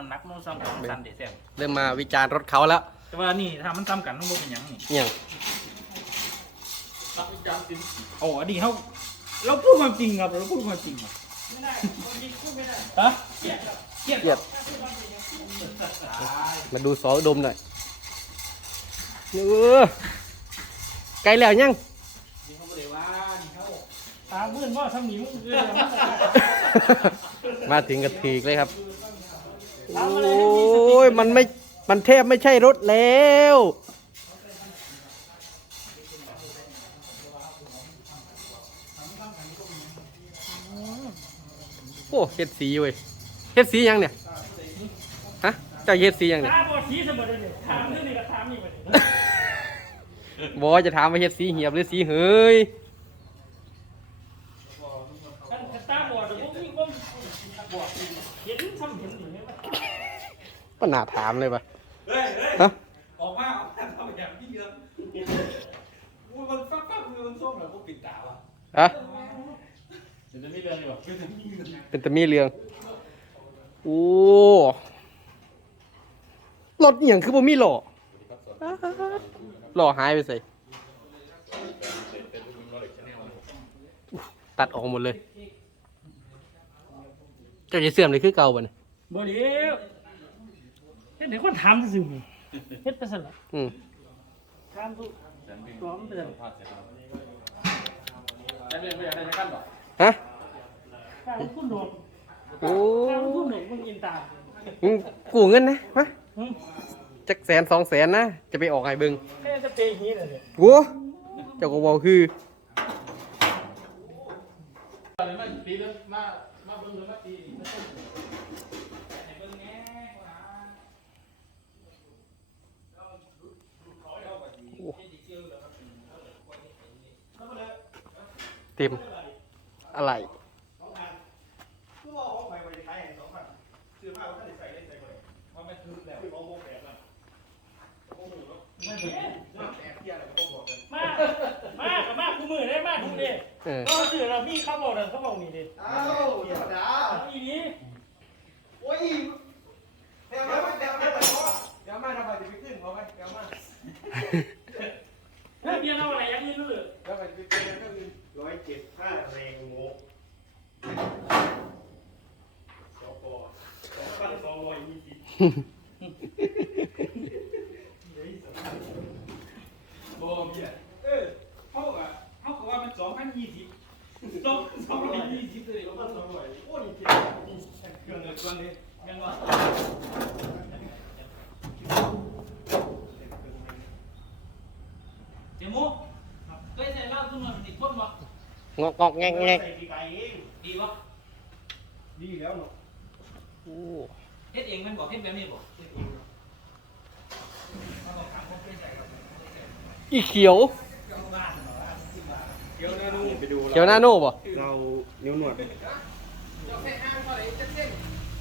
มันนักมันซ้ำกันมันสั้นเด็ดแซ่บเริ่มมาวิจารณ์รถเขาแล้วแต่ว่านี่ถ้ามันซ้ำกันต้องบ่เป็นหยังนี่เนี่ยงรับวิจารณ์จริงโอ้อดีเขาเราพูดความจริงครับเราพูดความจริงครับไม่ได้พูดไม่ได้ฮะเกลียดเกลียดเกียดมาดูสออุดมหน่อยเออไกลแล้วยังนี่เขาเลยว่านี่เขาตามื่นว่าทำหนิวเออมาถึงกระถีกเลยครับ โอ้ยมันไม่มันแทบไม่ใช่รถแล้ว โอ้เฮ็ดสีเว้ยเฮ็ดสียังเนี่ยฮะเจ้าเฮ็ดสียังเนี่ยตาบอดสีเสมอเลยถามเรื่องนี้ก็ถามนี่ไปบอจะถามว่าเฮ็ดสีเหียบหรือสีเหย ตาบอดเดี๋ยวพวกนี้ก็บอดเห็นซ้ำเห็นอยู่ไหม ก็น่าถามเลยปะเฮ้ยเฮ้ยฮะออกมาออกมาทำแบบที่เยอะกูมันฟักฟักมือมันส้มเลยพวกปิดตาว่ะฮะเดี๋ยวจะมีเรื่องดีกว่าคือจะมีเงินเป็นตะมีเรืองโอ้รถอหย่างคือบ่มีหล่อหล่อหายไปใส่ตัดออกหมดเลยเจ้าจะเสื่อมเลยคือเก่าบ่เนี่ยบ่เดี๋ยว เฮ็ดให้คนถามซื่อๆเฮ็ดไปซะละอืมถามทุกตัวมันเป็นจะเป็นไปอะไรจะกันหรอฮะข้าวคุณโดดโอ้ข้าวคุณโดดมึงอินตามึงกู้เงินนะมาหึจักแสนสองแสนนะ จะไปออกไงเบิงแค่จะเปย์ฮีเลยเนี่ยโว้เจ้าก็บอกคืออะไรมาตีเลยมามาเบิ้งเลยมาตี เต็มอะไรมากมากับมาคู่มือได้มาคู่นี่เออก็สื่อเรามีเขาบอกเลยเขาบอกนี่ดิอ้าวธรรมดาอีนี้โอ้ยเดี๋ยวมาเดี๋ยวมาเดี๋ยวมาเดี๋ยวมาทำไมจะไปขึ้นเขาไหมเดี๋ยวมา เฮ้ยเบียร์เอาอะไรยังไม่รู้เลย เดี๋ยวไปไปขึ้นก็คือร้อยเจ็ดห้าแรงโง่สปอสองพันสองร้อยยี่สิ บโอ้เบี้ยเออเขาอะเขาบอกว่ามันสองพันยี่สิบสองสองร้อยยี่สิบเลยสองพันสองร้อยโอ้ยเจ็ดเครื่องเงินก้อนนี้ยังว่าเดี๋ยวมูเคยใส่เหล้าทุกมันติดพ่นบ่งอกงอกแงกแงกใส่ปีกไก่เองดีบ่ดีแล้วเนาะโอ้ เฮ็ดเองมันบอกเฮ็ดแบบนี้บ่อีเขียวเดี๋ยวนะดูไปดูเขียวหน้าโน่บ่เรานิ้วหนวด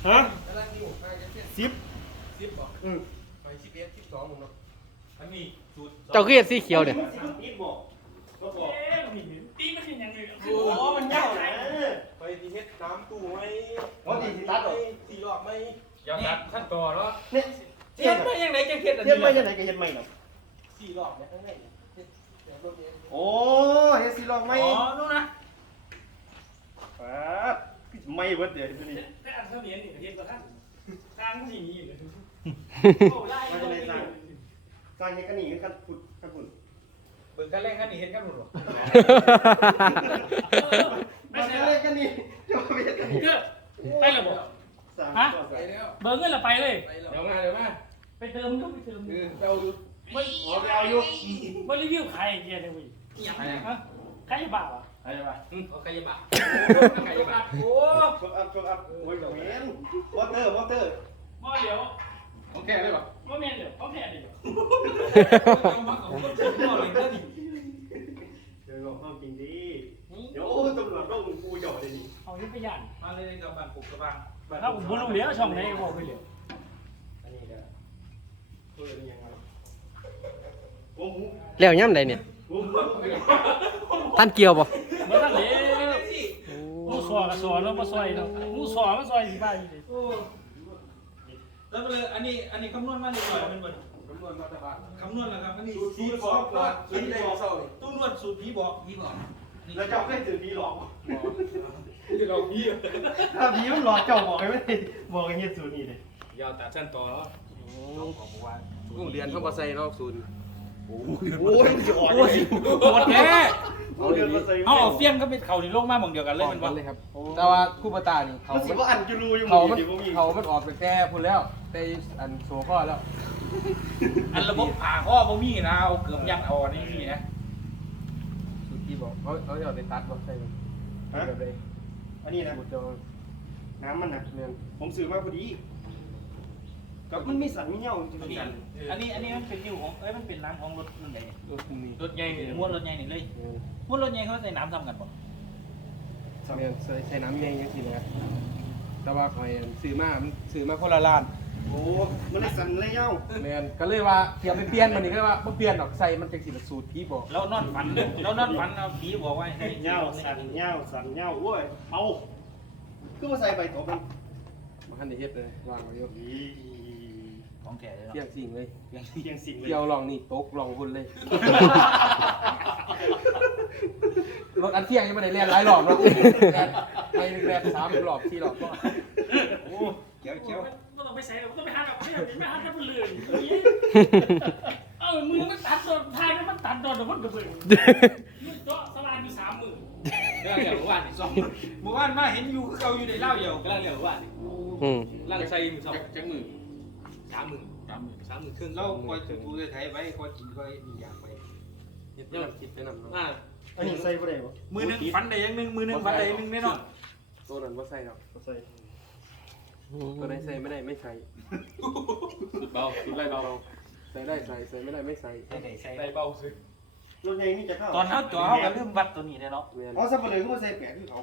ฮะสิบสิบบอกอืมไปสิบเอ็ดสิบสองผมเนาะอันนี้สูตรเจ้าคือเห็ดสีเขียวเนี่ยนิดบอกก็บอกเอ๊ะนี่ตีมันเป็นยังไงโอ้มันยากนะไปที่เฮ็ดน้ำตู้ไหมอ๋อตีสิตัดหรอสี่รอบไหม อย่าตัดขั้นต่อแล้วเนี่ยเทียนไม่ยังไงจังเทียนอันเฮ็ดนี้ไม่แหยัละงไงก็เฮ็ดไม่เนาะสี่รอบเนี่ยทั้งนั้นโอ้เฮ็ดสี่รอบไหมอ๋อนู่นนะป๊าดไม่เบิดเดี๋ยวตัวนี้แต่อันเท่านี้นี่เฮ็ดบ่ทันทางมันสิมีอยู่เลยโอ้ไล่มันจะได้สร้างสร้างเฮ็ดกันนี่กันฝุ่นกันฝุ่นเบิ่งขั้นแรกขั้นนี้เห็นขั้นหมดหรอไม่มันใช่จะเล่นกันนี่จะมาเฮ็ดกันนี่เด้อไปแล้วบ่สร้าง ฮะก่อนไปแล้วเบิ่งเงินและไปเลยเดี๋ยวมาเดี๋ยวมาไปเติมก็ไปเติมเออเราดูมันอ๋อไปเอาอยู่มันรีวิวใครเกียร์เลยเว้ยฮะใครจะบ้าวะใครจะมาโอเคบะใครจะมาโอ้กดอัพกดอัพโอ้ยเว้นวอเตอร์วอเตอร์บ่เดี๋ยวโอเคเลยป่ะบ่แม่นเดี๋ยวเขาแพ้เดี๋ยวต้องมาของคนเชื่อเลยก็ดีเดี๋ยวบอกความจริงดิเดี๋ยวตำรวจต้องกูจ่อเลยนี่เอานี่ไปย่านมาเลยกับบ้านปลูกกับบ้า นถ้าผมบ่รู้แล้วช่องไหนก็บอกไปเลยอันนี้ก็เออนี่ยังไงโอ้โหแล้วย่ำใดเนี่ยโอ้โหท่านเกี่ยวบ่บ่ทันแล้วมูสอก็สอเนาะบ่ซอยเนาะมูสอมาซอยสิบ้าอยู่ดิแล้วก็เลยอันนี้อันนี้คำนวณมาเรียบร้อยเป็นบนคำนวณมาตรฐานคำนวณแล้วครับอันนี้สูตรสูตรสองก็สูตรได้เศร้านี่ตู้นวดสูตรผีบอกผีบอกแล้วเจ้าเคยถือผีหลอก บ่ที่เราพี่ถ้าผีมันหลอกเจ้าบอกให้ไม่ได้บอกให้เฮ็ดสูตรนี้เลยยาวแต่เส้นต่อแล้วโรงเรียนเข้ามาใส่นอกศูนย์โอ้ยมันจะออกเลยโคตรแท้เอาเดือนมาใส่เอาเอาเฟี้ยงก็เป็นเขาที่ลงมาหมองเดียวกันเลยเป็นกัว่านเลยครับ แต่ว่าคู่ปตานี่เขามันสิว่าอันจะรู้อยู่เขาหมันดีบ่มีเขามันออกไปแก้พุ่นแล้วแต่อันโซข้อแล้ว อันระบบผ่าข้อบ่มีนะเอาเกือบยัดเอาอันนี้นี่นะสุดที่บอกเขาเขาจะเอาไปตัดบอกใส่มันฮะแบบใด อันนี้นะสูตรเดียวน้ำมันนะเนี่ยผมซื้อมาพอดีกับมันมีสันมีเหี่ยวจริงนี่ๆอันนี้อันนี้มันเป็นนิ้วของเอ้ยมันเป็นน้ำของรถรุ่นไหนรถมีรถใหญ่ม้วนรถใหญ่นี่เลยม้วนรถใหญ่เขาใส่น้ำทำกันบ่เนี่ยใส่ใส่น้ำเย็นยังทีเลยแต่ว่าคอยซื้อมามันซื้อมาคนละล้านโอ้มันเลยสันเลยเหี่ยวแมนก็เลยว่าเทียบไปเปลี่ยนมันนี่ก็เลยว่าบ่เปลี่ยนหรอกใส่มันจังสิละสูตรพี่บอกแล้วนอนฝันแล้วนอนฝันเอาผีบอกว่าให้เหี่ยวสันเหี่ยวสันเหี่ยวโอ้ยเอาคือมาใส่ใบตบมันมาคันได้เฮ็ดเลยวางไว้อยู่อีของแก่เลยเที่ยงสิ่งเลยเพียงสิ่งเลยเกี่ยวลองนี่ตกลองหุ่นเลยรถอันเที่ยงยังไม่ได้เรียนหลายรอบเนาะแล่นไปแล่นสามรอบสี่รอบก็โอ้เขียวเขียว ไม่ต้องไปใส่ไม่ต้องไปหาแบบไม่ไม่หาแค่มันเลยเออมือมันตัดโดนทายมันตัดโดนเดี๋ยวมันกระเบื้องมือเจาะสลายอยู่สามมือเรื่องเกี่ยวกับว่านี่สองเมื่อวานมาเห็นอยู่คือเขาอยู่ในเหล้าเดียวกำลังเรียกว่านี่อืมร่างใส่มือสองจักมือสามมือสามมือสามมือครึ่งเราคอยจะดูเลยไทยไว้คอยกินคอยมีอย่างไปเฮ็ดไปนำคิดไปนำเนาะอ่าอันนี้ใส่บ่ได้บ่มือหนึงฟันได้อย่างหนึงมือหนึงฟันได้อย่างหนึงแน่นอนตัวนั้นบ่ใส่หรอกบ่ใส่ ตัวไหนใส่ไม่ได้ไม่ใส่สุดเบาสุดไรเบาใส่ได้ใส่ใส่ไม่ได้ไม่ใส่ใส่ไหนใส่ไรเบาสิรถใหญ่นี่จะเข้าตอนเขาจ่อเขาก็เริ่มวัดตัวนี้ได้เนาะแม่นอ๋อสับปะเลยก็มาใส่แปะคือเขา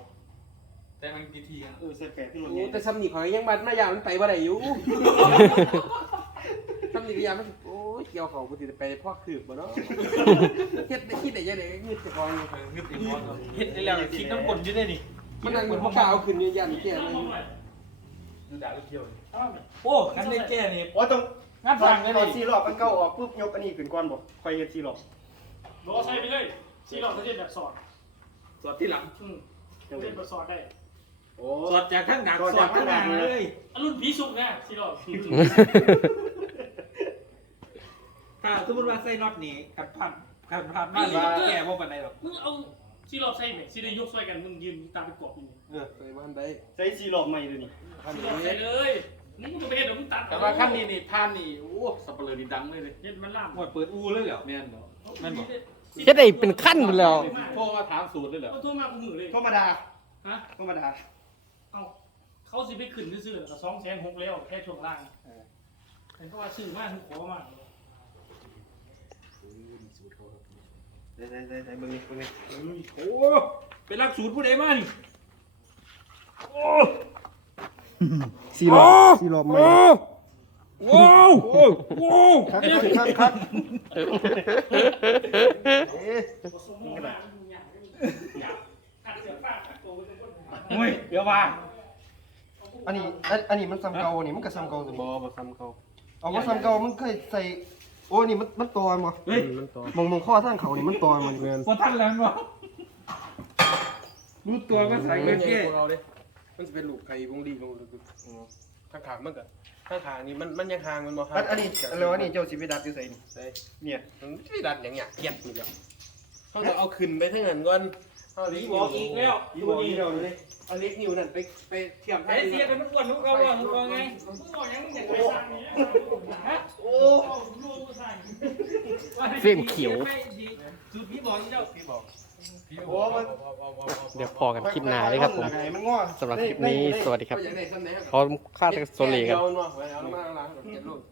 แต่มันกี่ทีอะเออใส่แปะที่รถโอ้ใหญ่แต่ซ้ำนี่ข่อยยังบัดมาอย่างมันไปบ่ได้อยู่ซ้ำนี่ก็ยังมันโอ้ยเกี่ยวเขากูสิไปพ่อคืบบ่เนาะเฮ็ดได้คิดได้ยังไงก็งึดจะพองอยู่งึบอีกคนเฮ็ดได้แล้วคิดน้ำกลอยู่ได้นี่มันนั่งบ่กล้าเอาขึ้นอยู่ยันแก่เลย ดูด่าลูกเกี่ยวโอ้คันได้แก่นี่อ๋อต้องงานฟัฟังงได้ได้เลเลยยสี่รอบมันเก้าออกปุ๊บยกอันนี้ขึ้นก่อนบ่ค่อยเฮ็ดสี่รอบรอใส่ไปเลยสี่หลอดเขาจะแบบสอดสอดที่หลังอืมเขาเล่นแบบสอดได้โอ้สอดจากข้างหนักสอดข้างหน้าเลยอรุ่นผีสุกนะสี่หลอดถ้าสมมติว่าใส่น็อตนี่ขัดผ่านขัดผ่านมาเลยแก่บ่ปานใดหรอกมึงเอา สี่หลอดใส่ไหมสี่ได้ยกช่วยกันมึงยืนตามไปกรอบอยู่เออใส่บ้านได้ใส่สี่รอบใหม่เลยนี่สี่หลอดใส่เลยมึงก็ไปเห็นเดี๋ยวมึงตัดแต่ว่าขั้นนี้นี่ท่านนี่โอ้สับเปลือนี่ดังเลยเลยเห็นมันล่ามหมดเปิดอูเลยเหรอแม่นเนาะแม่นบ่เฮ็ดได้เป็นขั้นพุ่นแล้วพ่อมาถามสูตรเลยเหรอเขาโทรมากูมือเลยธรรมดาฮะธรรมดาเอาเขาสิไปขึ้นซื้อๆแล้วสองแสนหกแล้วแค่ช่วงล่างเห็นเขาว่าซื้อมากคือขอมาก ใส่ใส่ใส่ใส่เบิ่งนี่เบิ่งนี่โอ้เป็นหลักสูตรผู้ใดมานี่สี่รอบสี่รอบใหม่ว้าวโอ้โหคักคักคักเอ๊ะผสมมากมึงอยากอยากขัดเสียฟ้าขัดตัวเป็นคนโอ้ยเดี๋ยวว่าอันนี้อันอันนี้มันซ้ำเก่านี่มันก็ซ้ำเก่าสิบ่บ่ซ้ำเขาเอาว่าซ้ำเก่ามันเคยใส่ โอ้นี่มันมันตอนบ่เฮ้ยมันต่อมองมองข้อทางเขานี่มันตอนมันแม่นบ่ทันแล้วบ่รู้ตัวก็ใส่เงิเงินนเก้เก้เราเด้มันสิเป็นลูกไข่วงดีของเราข้างขางมันก็ข้างขางนี่มันมันยังห่างมันบ่อันอันนี้แล้วอันนี้เจ้าสิไปดัดอยู่ไสนี่ใส่เนี่ยมันไม่ดัดอย่างเงี้ยเกียดนี่แหละเขาต้องเอาขึ้นไปทั้งนั้นก่อนเอาเล็กบอกอีกแล้วอีบอกอีเดียวเลยเอาเล็กนิ้วนั่นไปไปเทียมไอ้เสียเป็นมันอ้วนทุกเขาว่าทุกเขาไงมึงบอกยังมึงอยากไปสร้างนี้ฮะโอ้ โอ้ลูกกูสร้างเส้นเขียวสูตรพี่บอกเจ้าพี่บอกโหมันเดี๋ยวพอกันคลิปหน้าเลยครับผมมันง้อสำหรับคลิปนี้สวัสดีครับในในพร้อมค่าโซเลกันเดียวมันบ่